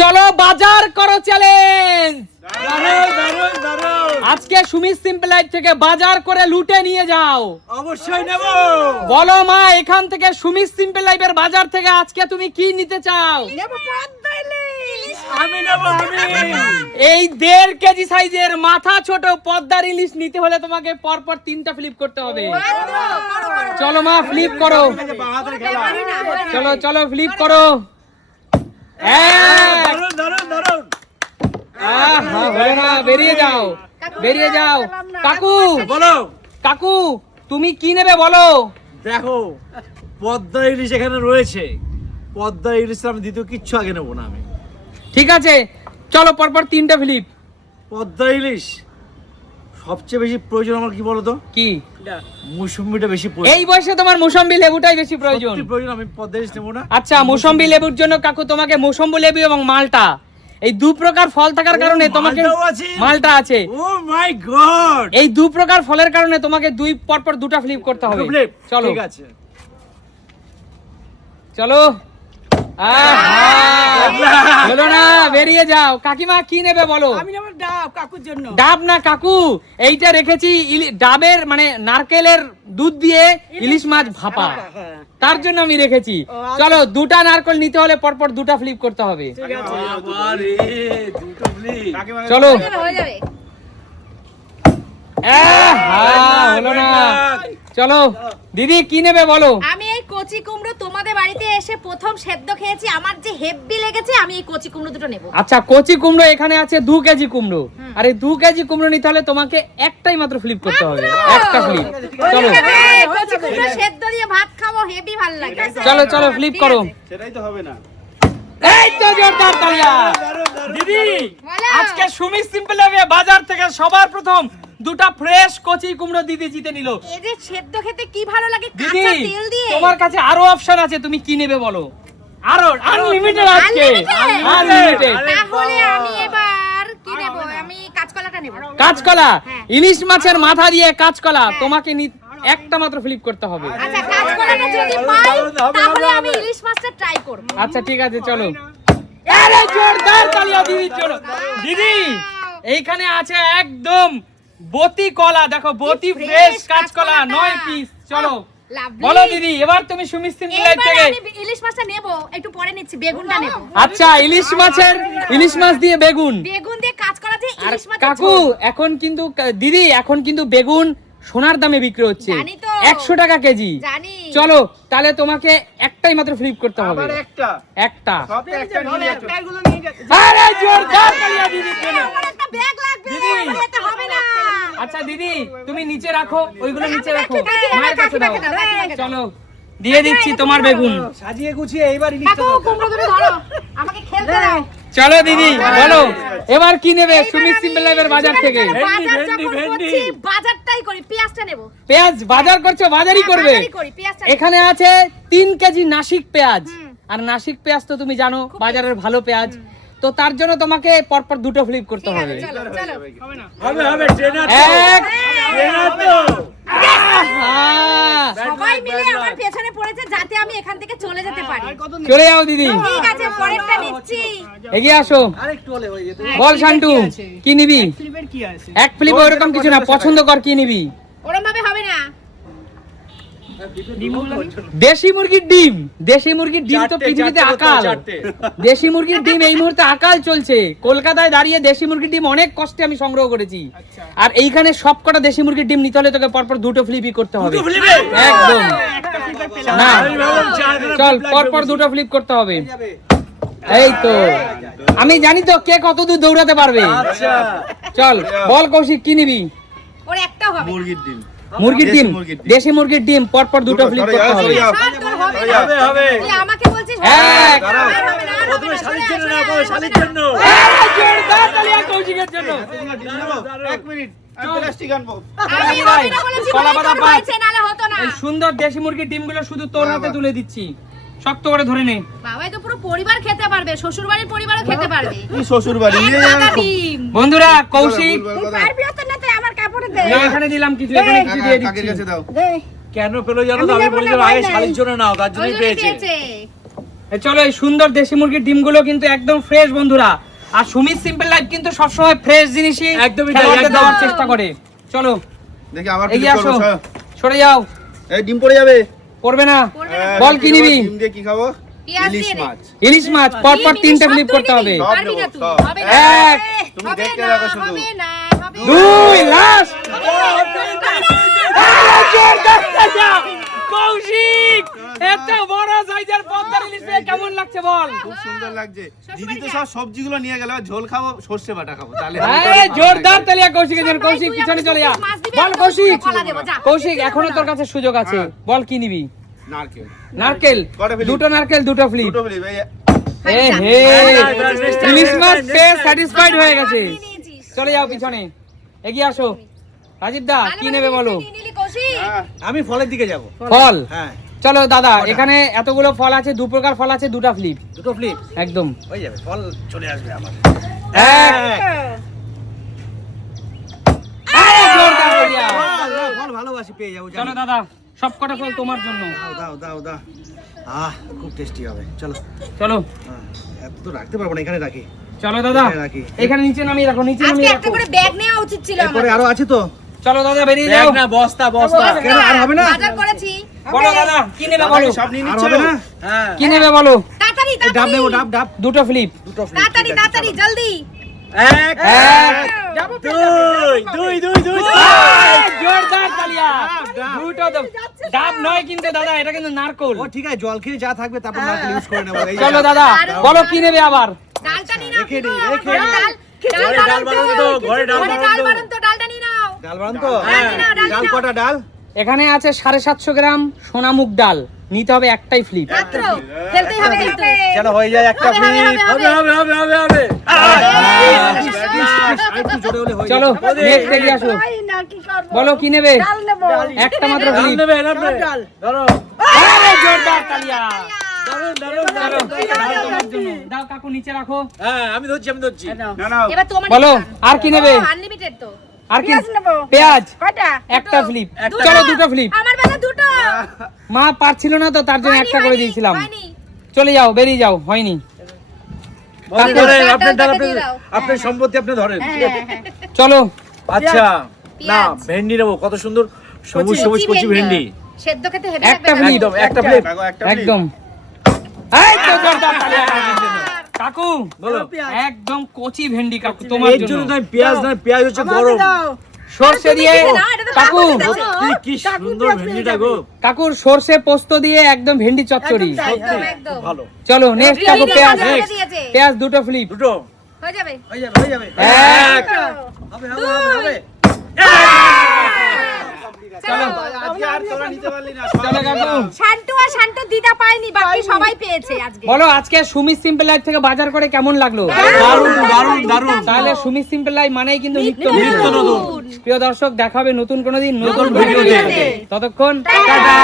চলো বাজার করো চ্যালেঞ্জ দারুণ দারুণ দারুণ। আজকে সুমিত সিম্পল লাইফ থেকে বাজার করে লুটে নিয়ে যাও। অবশ্যই নেব। বলো মা এখান থেকে সুমিত সিম্পল লাইফের বাজার থেকে আজকে তুমি কি নিতে চাও? আমি নেব আমি। এই দেড় কেজি সাইজের মাথা ছোট পদ্মার ইলিশ নিতে হলে তোমাকে পরপর তিনটা ফ্লিপ করতে হবে। চলো মা ফ্লিপ করো। চলো চলো ফ্লিপ করো এক, দারুণ দারুণ দারুণ আহা, হলো না বেরিয়ে যাও বেরিয়ে যাও। কাকু বলো। কাকু তুমি কি নেবে বলো? দেখো পদ্মা ইলিশ এখানে রয়েছে। পদ্মা ইলিশ আমি দ্বিতীয় কিচ্ছু আগে নেব না আমি। ঠিক আছে চলো পরপর তিনটা ফিলিপ। পদ্মা ইলিশ? সবচেয়ে বেশি প্রয়োজন আমার কি বলতো? কি? মুসুম্বিটা বেশি প্রয়োজন। এই বয়সে তোমার মোসম্বি লেবুটাই বেশি প্রয়োজন। প্রয়োজন আমি পদ্মা ইলিশ নেব না। আচ্ছা মোসম্বি লেবুর জন্য কাকু তোমাকে মোসম্বি লেবু এবং মালটা। এই দু প্রকার ফল থাকার কারণে তোমাকে আছে? মালটা আছে। Oh my God. এই দু প্রকার ফলের কারণে তোমাকে দুই পরপর দুটা ফ্লিপ করতে হবে। চলো। ঠিক আছে। চলো। হলো না বেরিয়ে যাও। কাকিমা কি নেবে বলো? আমি নেব ডাব কাকুর জন্য। ডাব না কাকু? এইটা রেখেছি ডাবের মানে নারকেলের দুধ দিয়ে ইলিশ মাছ ভাপা। হ্যাঁ। তার জন্য আমি রেখেছি। আচ্ছা। চলো দুটা নারকেল নিতে হলে পরপর দুটা ফ্লিপ করতে হবে। ঠিক আছে। বাবারে, দুটো প্লেট। চলো। হয়ে যাবে। আহা, হলো না। চলো দিদি কি নেবে বলো আমি এই কচি কুমড়ো তোমাদের বাড়িতে এসে প্রথম সেদ্ধ খেয়েছি। আমার যে হেভি লেগেছে আমি এই কচি কুমড়ো দুটো নেব। আচ্ছা কচি কুমড়ো এখানে আছে দু কেজি কুমড়ো। আর এই দু কেজি কুমড়ো নিতে হলে তোমাকে একটাই মাত্র ফ্লিপ করতে হবে। একটা ফ্লিপ চলো। কচি কুমড়ো সেদ্ধ দিয়ে ভাত খাব হেভি ভালো লাগে। চলো চলো ফ্লিপ করো। সেটাই তো হবে না। এই তো জোরদার তালিয়া। দারুণ, দারুণ, দিদি আজকে সুমি সিম্পল লাভে বাজার থেকে সবার প্রথম দুটা ফ্রেশ কচি কুমড়ো দিদি জিতে নিল। এই যে সেদ্ধ খেতে কি ভালো লাগে কাঁচা তেল দিয়ে? তোমার কাছে আরও অপশন আছে তুমি কি নেবে বলো? আরও আনলিমিটেড আছে আনলিমিটেড তাহলে আমি এবার কি নেব? আমি কাঁচকলাটা নেব। কাঁচকলা? হ্যাঁ। ইলিশ মাছের মাথা দিয়ে কাঁচকলা তোমাকে নি- একটা মাত্র ফ্লিপ করতে হবে। আচ্ছা কাঁচকলাটা যদি পাই তাহলে আমি ইলিশ মাছটা ট্রাই করব। আচ্ছা ঠিক আছে চলো। আরে জোরদার তালিয়া দিদির জন্য দিদি এইখানে আছে একদম বতি কলা দেখো বতি ফ্রেশ কাঁচকলা। নয় পিস চলো। বলো দিদি এবার তুমি সুমিস্তিন লাইফ থেকে আমি ইলিশ মাছটা নেব একটু পরে নিচ্ছি বেগুনটা নেব। আচ্ছা ইলিশ মাছের ইলিশ মাছ দিয়ে বেগুন। বেগুন দিয়ে কাঁচকলা দিয়ে ইলিশ মাছ কাকু এখন কিন্তু দিদি এখন কিন্তু বেগুন সোনার দামে বিক্রি হচ্ছে। একশো টাকা কেজি। চলো তাহলে তোমাকে একটাই মাত্র ফ্লিপ করতে হবে। একটা। আচ্ছা দিদি তুমি নিচে রাখো ওইগুলো নিচে রাখো। মায়ের কাছে দাও। চলো দিয়ে দিচ্ছি তোমার বেগুন। সাজিয়ে গুছিয়ে এইবার আমাকে খেলতে দাও। চলো দিদি বলো এবার কি নেবে? সুমি সিম্পল বাজার থেকে। বাজারটাই করি পেঁয়াজটা নেব। পেঁয়াজ বাজার করছ? বাজারই করবে। বাজারই করি পেঁয়াজটা নেব। এখানে আছে তিন কেজি নাসিক পেঁয়াজ। আর নাসিক পেঁয়াজ তো তুমি জানো বাজারের ভালো পেঁয়াজ। তো তার জন্য তোমাকে পরপর দুটো ফ্লিপ করতে হবে। চলো চলো। হবে হবে ট্রেনার এক ট্রেনার তো। সবাই মিলে আমার পেছনে পড়েছে যাতে আমি এখান থেকে চলে যেতে পারি। চলে যাও দিদি। ঠিক আছে পরেরটা নিচ্ছি। এগিয়ে আসো। বল শান্টু কি নিবি? ফ্লিপের কি আছে? এক ফ্লিপ ওরকম কিছু না পছন্দ কর কি নিবি? দেশি মুরগির ডিম। দেশি মুরগির ডিম তো পৃথিবীতে আকাল। দেশি মুরগির ডিম এই মুহূর্তে আকাল চলছে। কলকাতায় দাঁড়িয়ে দেশি মুরগির ডিম অনেক কষ্টে আমি সংগ্রহ করেছি। আচ্ছা। আর এইখানে সবকটা দেশি মুরগির ডিম নিতে হলে তোকে পরপর দুটো ফ্লিপই করতে হবে। একদম। না। চল পরপর দুটো ফ্লিপ করতে হবে। এই তো। আমি জানি তো কে কত দূর দৌড়াতে পারবে। আচ্ছা। চল বল কৌশিক কি নিবি? ওর একটা হবে। মুরগির ডিম। মুরগির দেশি ডিম দেশি মুরগির ডিম পরপর দুটো দুটো, ফ্লিপ করতে হবে। আমাকে বলছিস এক। শালির জন্য কৌশিকের জন্য। এক মিনিট সুন্দর দেশি মুরগির ডিমগুলো শুধু তোর হাতে তুলে দিচ্ছি। শক্ত করে ধরে নে। বাবাই তো পুরো পরিবার খেতে পারবে শ্বশুর বাড়ির পরিবারও খেতে পারবে। শ্বশুর বাড়ি। বন্ধুরা কৌশিক এখানে দিলাম কিছু এখানে কিছু দিয়ে দিচ্ছি। কাছে দাও। কেন পেল জানো তো? আমি বলেছিলাম আগে শালির জন্য নাও তার জন্যই পেয়েছে। চলো এই সুন্দর দেশি মুরগির ডিমগুলো কিন্তু একদম ফ্রেশ বন্ধুরা। আর সুমিত সিম্পল লাইফ কিন্তু সবসময় ফ্রেশ জিনিসই একদমই। দেওয়ার চেষ্টা করে। চলো দেখি আবার এগিয়ে আসো। সরে যাও। এই ডিম পড়ে যাবে। পড়বে না। হ্যাঁ, বল কি নিবি? ডিম দিয়ে কি খাব? ইলিশ মাছ। ইলিশ মাছ পর পর কি তিনটা ফ্লিপ করতে হবে। এক, তুমি দেখতে রাখো শুধু। দুই কৌশিক এত বড় সাইজের ইলিশ পেয়ে কেমন লাগছে বল? খুব সুন্দর লাগছে। দিদি তো সব সবজিগুলো নিয়ে গেল ঝোল খাব সর্ষে বাটা খাব তাহলে এই জোরদার তালিয়া কৌশিকের জন্য কৌশিক পিছনে চলে যা। বল কৌশিক তোকে কলা দেবো, যা। কৌশিক এখনও তোর কাছে সুযোগ আছে। হ্যাঁ। বল কি নিবি? নারকেল। নারকেল। দুটো নারকেল দুটো ফ্লিপ। দুটো ফেলি ভাই এ হে ইলিশ মাছ পেয়ে স্যাটিসফাইড হয়ে গেছে। চলে যাও পিছনে। এগিয়ে আসো। রাজীব দা কি নেবে বলো। হ্যাঁ, আমি ফলের দিকে যাব। ফল? হ্যাঁ। চলো দাদা এখানে এতগুলো ফল আছে দু প্রকার ফল আছে দুটা ফ্লিপ দুটো ফ্লিপ একদম। হয়ে যাবে ফল চলে আসবে আমার। ফল ভালোবাসি পেয়ে যাব চলো দাদা সব কটা ফল তোমার জন্য। দাও দাও দাও দাও। আহ খুব টেস্টি হবে। চলো। চলো। হ্যাঁ, এত তো রাখতে পারব না এখানে রাখি। চলো দাদা এখানে নিচে নামিয়ে রাখো নিচে আজকে নামিয়ে একটা করে ব্যাগ নেওয়া উচিত ছিল এরপরে আমাদের। আরও আছে তো? চলো দাদা বেরিয়ে যাও। না বস্তা বস্তা। কেন আর হবে না? বাজার করেছি। বলো দাদা কি নেবে বলো? সব নিয়ে আর নিচ্ছ? হবে না? হ্যাঁ। কি নেবে বলো? তাড়াতাড়ি এই ডাব তাড়াতাড়ি। নেব ডাব ডাব। দুটো ফ্লিপ। দুটো ফ্লিপ তাড়াতাড়ি তাড়াতাড়ি জলদি। এক এক দুই দুই দুই দুই জোরদার তালিয়া। দুটো। ডাব নয় কিন্তু দাদা এটা কিন্তু নারকোল। ও ঠিক আছে জল খেয়ে যা থাকবে তারপর নারকেল ইউজ করে নেব। চলো দাদা বলো কি নেবে আবার? ডালটা নিয়ে নাও রেখে দিই, রেখে ঘরে ডাল ডাল ঘরে ডাল বানান বানান তো, ঘরে ডাল বানান তো। ডালটা নিয়ে নাও ডাল বানান তো ডাল নিয়ে নাও, ডাল ডাল নিয়ে নাও। কটা ডাল এখানে আছে সাড়ে সাতশো গ্রাম সোনামুগ ডাল নিতে হবে একটাই ফ্লিপ যেন হয়ে যায় একটা ফ্লিপ হবে, হবে। হবে হবে হবে একটু জোরে হলে হয়ে চলো নেক্সট আসো বলো কি নেবে একটা মাত্র ডাল ফ্লিপ নেবে নেবে ধরো জোরদার তালিয়া দারুণ দারুণ চলো দারুণ ডাল তোমার জন্য। দাও কাকু নিচে রাখো। হ্যাঁ আমি ধরছি আমি ধরছি। না না এবার তোমার বলো, আর কি নেবে? আনলিমিটেড তো। আর কি? পেঁয়াজ একটা ফ্লিপ চলো দুটো ফ্লিপ আমার বেলা দুটো। মা পারছিল না তো তার জন্য হয়নি, একটা করে দিয়েছিলাম। চলে যাও বেরিয়ে যাও হয়নি। আপনার তাকে আপনি দিয়ে দাও। আপনার সম্পত্তি আপনি ধরেন। চলো। আচ্ছা না ভেন্ডি নেব কত সুন্দর। সবুজ সবুজ কচি ভেন্ডি। সেদ্ধ খেতে একটা ফ্লিপ একদম একটা flip। একদম। কাকু বলো একদম কচি ভেন্ডি কাকু তোমার জন্য। পেঁয়াজ নয় পেঁয়াজ হচ্ছে গরম। সর্ষে দিয়ে না, কাকু কি সুন্দর ভেন্ডিটা গো। কাকুর সর্ষে পোস্ত দিয়ে একদম ভেন্ডি চচ্চড়ি। একদম একদম ভালো। চলো নেক্সট কাকু পেঁয়াজ। পেঁয়াজ দুটো ফ্লিপ দুটো। হয়ে যাবে। হয়ে যাবে হয়ে যাবে। এক। হবে হবে হবে চলো। আজকে আর তোরা নিতে পারলি না। চলো কাকু। আর শান্টু দিদা পায়নি বাকি সবাই পেয়েছে আজকে। বলো আজকে সুমিত সিম্পল লাইফ থেকে বাজার করে কেমন লাগল? দারুণ দারুণ দারুণ তাহলে সুমিত সিম্পল লাইফ মানেই কিন্তু নিত্য নিত্য নতুন। নতুন। প্রিয় দর্শক দেখা হবে নতুন কোনো দিন নতুন ভিডিওতে। ততক্ষণ। টাটা।